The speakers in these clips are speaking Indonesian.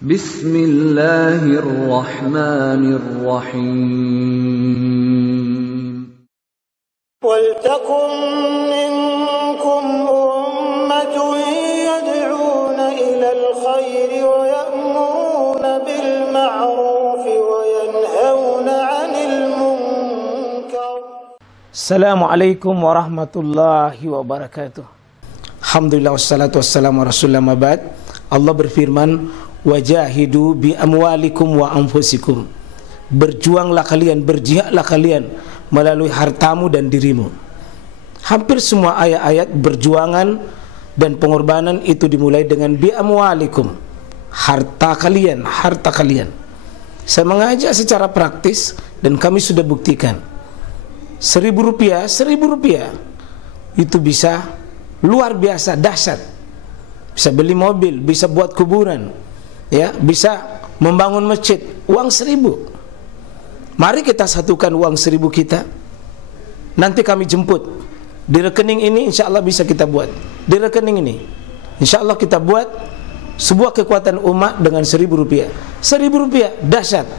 Bismillahirrahmanirrahim. وَلْتَكُنْ مِنْكُمْ أُمَّةٌ يَدْعُونَ إِلَى الْخَيْرِ وَيَأْمُرُونَ بِالْمَعْرُوفِ وَيَنْهَوْنَ عَنِ الْمُنْكَرِ. Assalamualaikum warahmatullahi wabarakatuh. Alhamdulillah wassalatu wassalamu ala rasulillah mabad. Allah berfirman, wajahidu bi amwalikum wa anfusikum. Berjuanglah kalian, berjihadlah kalian melalui hartamu dan dirimu. Hampir semua ayat-ayat berjuangan dan pengorbanan itu dimulai dengan bi amwalikum, harta kalian, harta kalian. Saya mengajak secara praktis dan kami sudah buktikan. Rp1.000 itu bisa luar biasa, dahsyat. Bisa beli mobil, bisa buat kuburan, ya, bisa membangun masjid. Uang 1.000. Mari kita satukan uang 1.000 kita. Nanti kami jemput. Di rekening ini insya Allah bisa kita buat. Di rekening ini insya Allah kita buat sebuah kekuatan umat dengan Rp1.000. Rp1.000 dahsyat.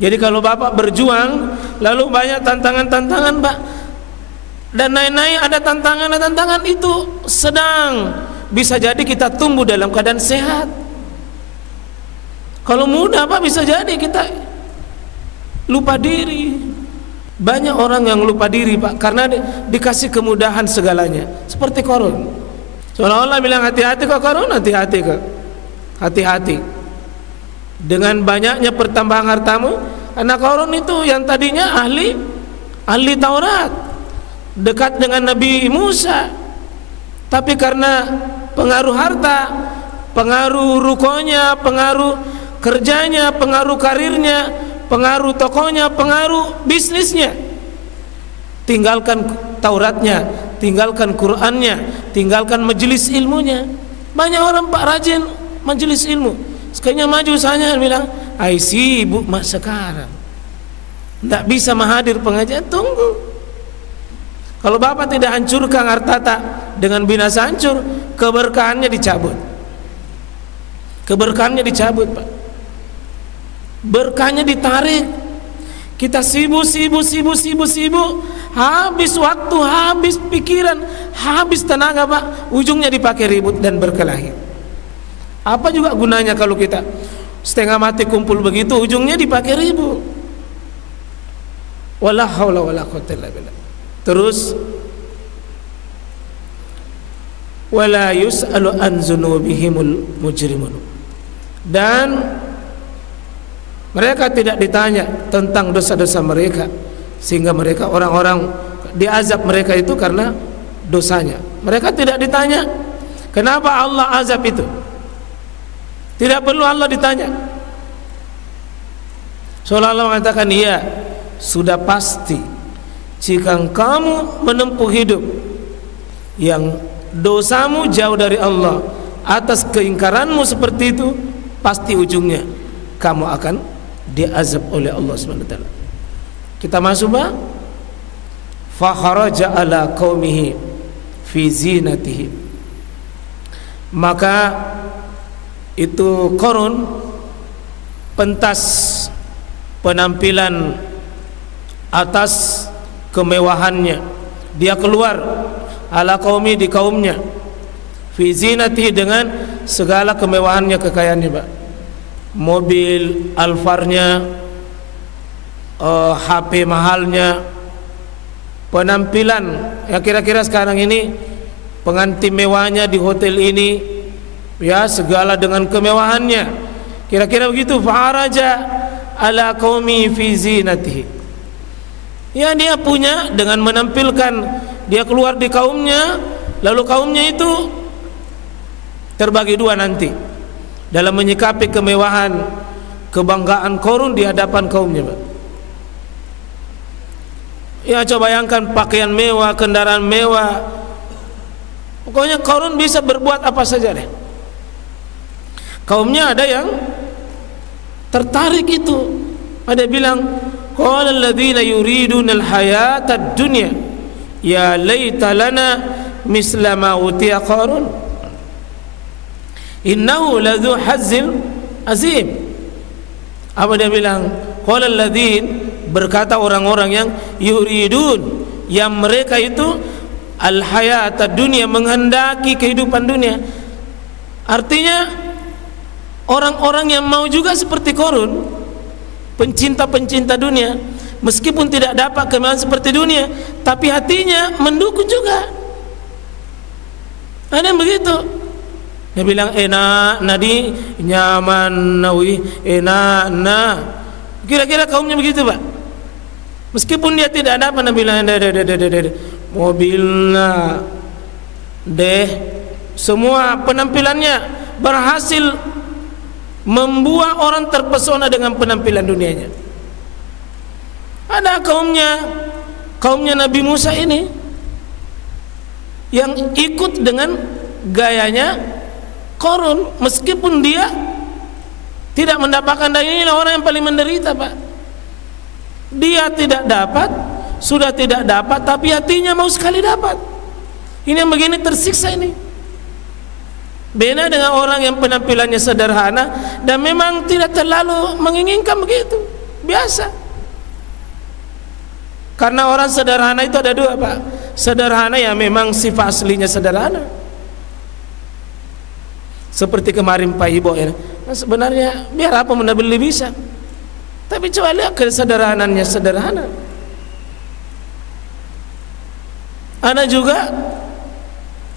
Jadi kalau Bapak berjuang, lalu banyak tantangan-tantangan, Pak, dan naik-naik ada tantangan itu sedang bisa jadi kita tumbuh dalam keadaan sehat. Kalau muda, Pak, bisa jadi kita lupa diri. Banyak orang yang lupa diri, Pak, karena dikasih kemudahan segalanya. Seperti Qarun. Seolah-olah bilang hati-hati kok Qarun, hati-hati kok. Hati-hati. Dengan banyaknya pertambahan hartamu, karena Qarun itu yang tadinya ahli Taurat, dekat dengan Nabi Musa. Tapi karena pengaruh harta, pengaruh rukonya, pengaruh kerjanya, pengaruh karirnya, pengaruh tokonya, pengaruh bisnisnya, tinggalkan Tauratnya, tinggalkan Qur'annya, tinggalkan majelis ilmunya. Banyak orang, Pak, rajin majelis ilmu, sekalinya maju saja bilang, "Ai sibuk mak sekarang, tidak bisa menghadir pengajian." Tunggu, kalau Bapak tidak hancurkan harta dengan binasa hancur, keberkahannya dicabut. Keberkahannya dicabut, Pak. Berkahnya ditarik. Kita sibuk, habis waktu, habis pikiran, habis tenaga, Pak. Ujungnya dipakai ribut dan berkelahi. Apa juga gunanya kalau kita setengah mati kumpul begitu, ujungnya dipakai ribut. Wala haula wala quwwata illa billah. Terus wala yus'alu an dzunubihimul mujrimun. Dan mereka tidak ditanya tentang dosa-dosa mereka, sehingga mereka orang-orang diazab mereka itu karena dosanya. Mereka tidak ditanya kenapa Allah azab itu. Tidak perlu Allah ditanya. Seolah Allah mengatakan, iya, sudah pasti jika kamu menempuh hidup yang dosamu jauh dari Allah, atas keingkaranmu seperti itu, pasti ujungnya kamu akan diazab oleh Allah SWT. Kita masuk, Pak. Fa kharaja ala qaumihi fi zinatihi. Maka itu Qarun pentas penampilan atas kemewahannya. Dia keluar ala qaumi, di kaumnya, fi zinatihi, dengan segala kemewahannya, kekayaannya, Pak. Mobil Alfarnya, HP mahalnya, penampilan ya kira-kira sekarang ini pengantin mewahnya di hotel ini, ya, segala dengan kemewahannya, kira-kira begitu. Fa'araja ala qaumi fi zinatihi. Ya, dia punya dengan menampilkan, dia keluar di kaumnya, lalu kaumnya itu terbagi dua nanti dalam menyikapi kemewahan, kebanggaan Qarun di hadapan kaumnya, Pak. Ya, coba bayangkan pakaian mewah, kendaraan mewah. Pokoknya Qarun bisa berbuat apa saja deh. Kaumnya ada yang tertarik itu. Ada bilang, qala alladziina yuriduna al-hayata ad-dunya ya laita lana misla ma utiya Qarun innahu ladzu hazzin azim. Apa dia bilang? Qala alladzin, berkata orang-orang yang yuridun, yang mereka itu al-hayata dunia, menghendaki kehidupan dunia. Artinya orang-orang yang mau juga seperti Qarun, pencinta-pencinta dunia, meskipun tidak dapat kemewahan seperti dunia, tapi hatinya mendukung juga. Ada yang begitu. Dia bilang enak, nadi nyaman, nawi enak, nah. Kira-kira kaumnya begitu, Pak. Meskipun dia tidak dapat, Nabi bilang mobilnya, semua penampilannya berhasil membuat orang terpesona dengan penampilan dunianya. Ada kaumnya Nabi Musa ini yang ikut dengan gayanya Qarun, meskipun dia tidak mendapatkan, dan inilah orang yang paling menderita, Pak. Dia tidak dapat, sudah tidak dapat, tapi hatinya mau sekali dapat. Ini yang begini tersiksa ini. Beda dengan orang yang penampilannya sederhana dan memang tidak terlalu menginginkan begitu, biasa. Karena orang sederhana itu ada dua, Pak. Sederhana yang memang sifat aslinya sederhana. Seperti kemarin Pak Ibo ya. Nah, sebenarnya biar apa beli bisa. Tapi coba lihat kesederhanaannya sederhana. Ada juga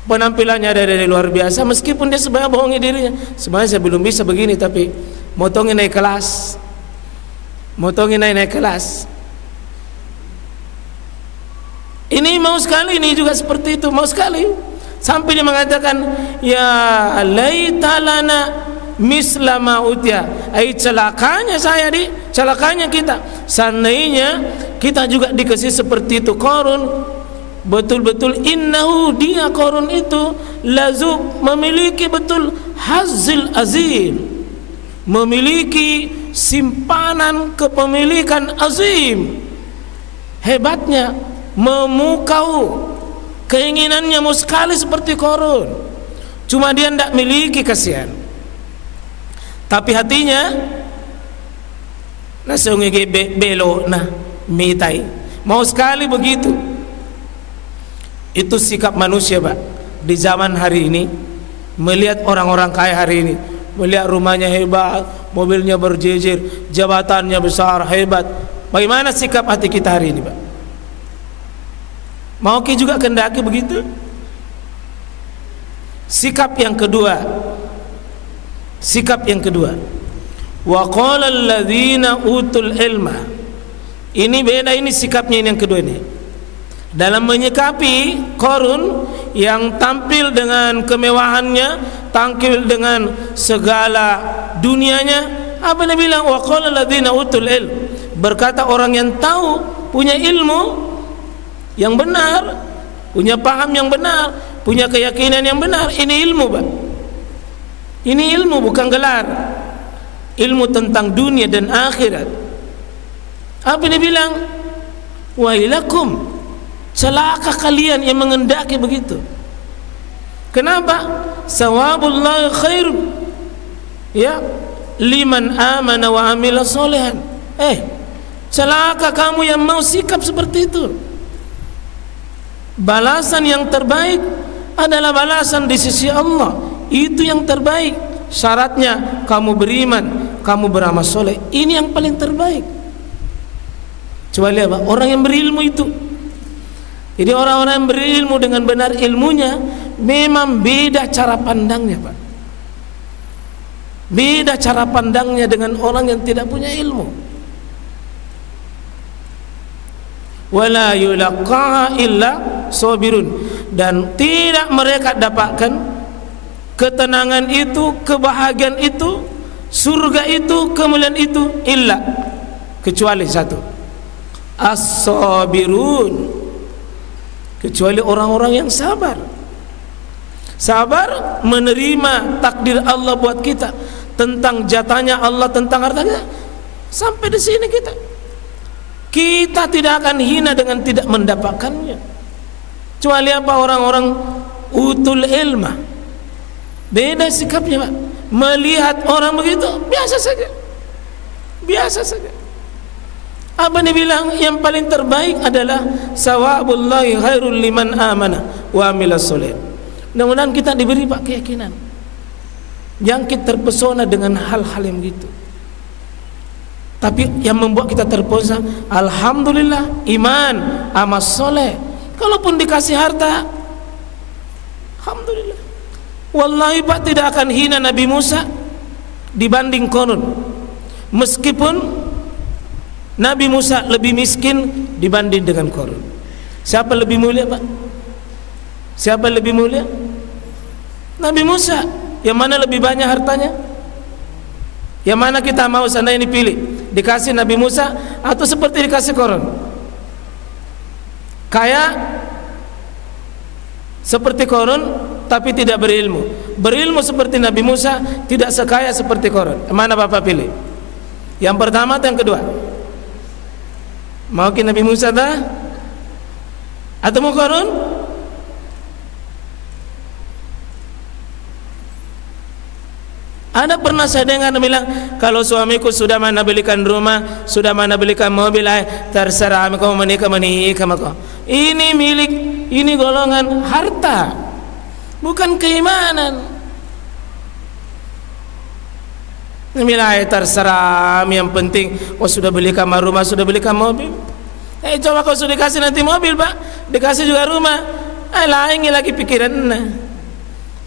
penampilannya dari luar biasa, meskipun dia sebenarnya bohongi dirinya. Sebenarnya saya belum bisa begini, tapi motongin naik kelas. Motongin naik kelas. Ini mau sekali, ini juga seperti itu, mau sekali. Sampai dia mengatakan, ya laita lana misla ma utia. Celakanya saya celakanya kita. Seandainya kita juga dikasih seperti itu Qarun. Betul-betul innahu, dia Qarun itu lazub, memiliki betul hazzil azim, memiliki simpanan kepemilikan azim. Hebatnya, memukau keinginannya mau sekali seperti Qarun, cuma dia tidak miliki, kasihan. Tapi hatinya nasungge belo nah mitai, mau sekali begitu. Itu sikap manusia, Pak, di zaman hari ini. Melihat orang-orang kaya hari ini, melihat rumahnya hebat, mobilnya berjejer, jabatannya besar, hebat. Bagaimana sikap hati kita hari ini, Pak? Mau kita juga kendaki begitu? Sikap yang kedua, wa qala alladzina utul ilma. Ini beda, ini sikapnya ini yang kedua ini. Dalam menyikapi Qarun yang tampil dengan kemewahannya, tampil dengan segala dunianya, apa dia bilang? Wa qala alladzina utul ilm, berkata orang yang tahu, punya ilmu yang benar, punya paham yang benar, punya keyakinan yang benar. Ini ilmu, Pak. Ini ilmu, bukan gelar. Ilmu tentang dunia dan akhirat. Apa dia bilang? Wailakum, celaka kalian yang mengendaki begitu. Kenapa? Sawabullah khair, ya, liman amana wa amila solehan. Celaka kamu yang mau sikap seperti itu. Balasan yang terbaik adalah balasan di sisi Allah. Itu yang terbaik. Syaratnya kamu beriman, kamu beramal soleh. Ini yang paling terbaik. Coba lihat, Pak, orang yang berilmu itu. Jadi orang-orang yang berilmu dengan benar ilmunya, memang beda cara pandangnya, Pak. Beda cara pandangnya dengan orang yang tidak punya ilmu. Wala yulaqaha illa sabirun, dan tidak mereka dapatkan ketenangan itu, kebahagiaan itu, surga itu, kemuliaan itu illa, kecuali satu, as-sabirun, kecuali orang-orang yang sabar. Sabar menerima takdir Allah buat kita, tentang jatahnya Allah, tentang hartanya. Sampai di sini kita tidak akan hina dengan tidak mendapatkannya. Kecuali apa? Orang-orang utul ilma, beda sikapnya, Pak. melihat orang begitu biasa saja, biasa saja. Apa dia bilang? Yang paling terbaik adalah sawabullahi khairul liman amana wa amila sholih. Mudah-mudahan kita diberi Pak keyakinan, jangan kita terpesona dengan hal-hal yang begitu. Tapi yang membuat kita terpesona, alhamdulillah, iman, amal soleh. Kalaupun dikasih harta, alhamdulillah. Wallahi Pak, tidak akan hina Nabi Musa dibanding Qarun. Meskipun Nabi Musa lebih miskin dibanding dengan Qarun. Siapa lebih mulia Pak? Siapa lebih mulia? Nabi Musa. Yang mana lebih banyak hartanya? Yang mana kita mau seandainya dipilih? Dikasih Nabi Musa atau seperti dikasih Qarun? Kaya seperti Qarun tapi tidak berilmu. Berilmu seperti Nabi Musa, tidak sekaya seperti Qarun. Mana Bapak pilih? Yang pertama atau yang kedua? Mau ke Nabi Musa dah? Atau mau Qarun? Ada pernah saya dengar bilang, kalau suamiku sudah mana belikan rumah, sudah mana belikan mobil, terserah kamu menikah kau. Ini milik, ini golongan harta, bukan keimanan. Bilang terserah, yang penting kau sudah belikan rumah, sudah belikan mobil. Coba kau sudah dikasih nanti mobil Pak, dikasih juga rumah, lain lagi pikiran,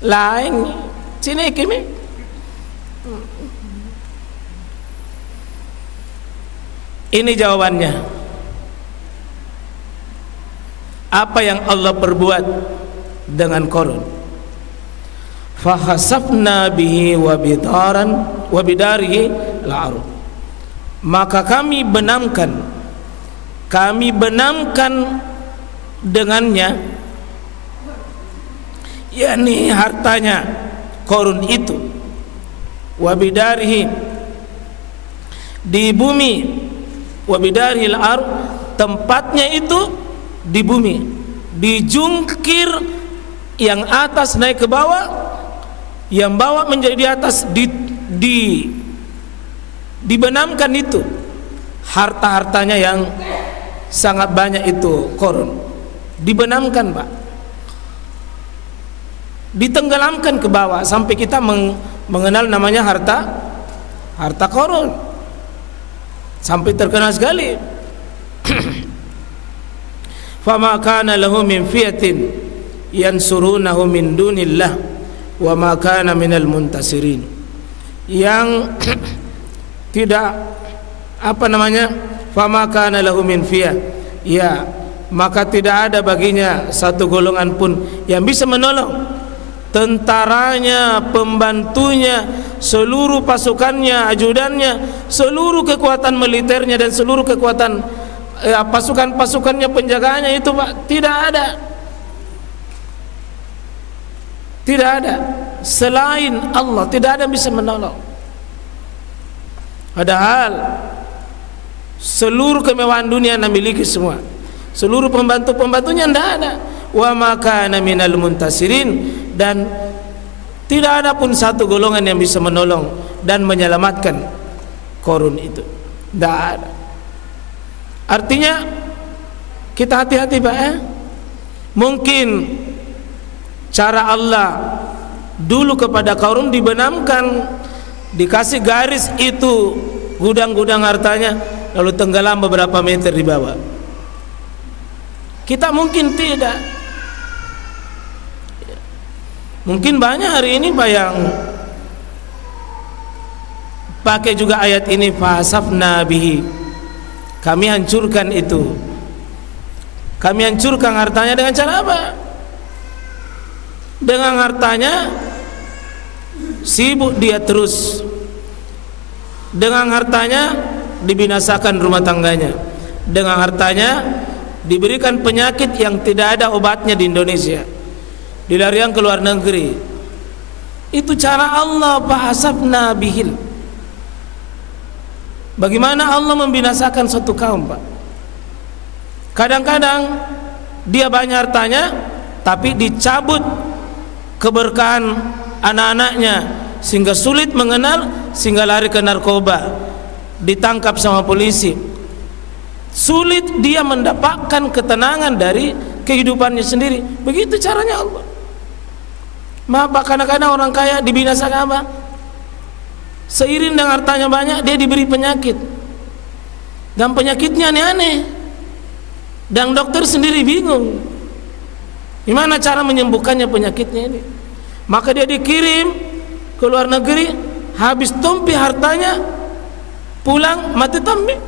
lain sini kimi. Ini jawabannya. Apa yang Allah perbuat dengan Qarun? Fahasafna bihi wa bidarihi al-ard. Maka kami benamkan dengannya, yakni hartanya Qarun itu, wa bidarihi, di bumi, wa bidaril ard, tempatnya itu di bumi, dijungkir, yang atas naik ke bawah, yang bawah menjadi di atas, dibenamkan itu harta-hartanya yang sangat banyak itu Qarun, dibenamkan Pak, ditenggelamkan ke bawah sampai kita mengenal namanya harta Qarun. Sampai terkenal sekali. Fama kana lahu min fiyatin yansurunahu min dunillah wa ma kana minal muntasirin. Yang tidak fama kana lahu min fiyah, ya, maka tidak ada baginya satu golongan pun yang bisa menolong tentaranya, pembantunya, seluruh pasukannya, ajudannya, seluruh kekuatan militernya dan seluruh kekuatan pasukan-pasukannya, penjagaannya itu Pak, tidak ada. Tidak ada selain Allah, tidak ada yang bisa menolong. Padahal seluruh kemewahan dunia Anda miliki semua, seluruh pembantu-pembantunya tidak ada. Wa ma kana minal muntasirin, dan tidak ada pun satu golongan yang bisa menolong dan menyelamatkan Qarun itu. Tidak ada. Artinya kita hati-hati Pak, Mungkin cara Allah dulu kepada Qarun dibenamkan, dikasih garis itu gudang-gudang hartanya, lalu tenggelam beberapa meter di bawah. Kita mungkin tidak. Mungkin banyak hari ini Pak yang pakai juga ayat ini, fasafna bihi, kami hancurkan itu. Kami hancurkan hartanya dengan cara apa? Dengan hartanya sibuk dia terus. Dengan hartanya dibinasakan rumah tangganya. Dengan hartanya diberikan penyakit yang tidak ada obatnya di Indonesia, dilarian ke luar negeri. Itu cara Allah, fahasabna bihil. Bagaimana Allah membinasakan suatu kaum, Pak? Kadang-kadang dia banyak hartanya, tapi dicabut keberkahan anak-anaknya, sehingga sulit mengenal, sehingga lari ke narkoba, ditangkap sama polisi. Sulit dia mendapatkan ketenangan dari kehidupannya sendiri. Begitu caranya Allah. Maka kadang-kadang orang kaya dibinasakan apa? Seiring dengan hartanya banyak, dia diberi penyakit, dan penyakitnya aneh-aneh, dan dokter sendiri bingung gimana cara menyembuhkannya penyakitnya ini. Maka dia dikirim ke luar negeri, habis tumpi hartanya, pulang mati tumpi.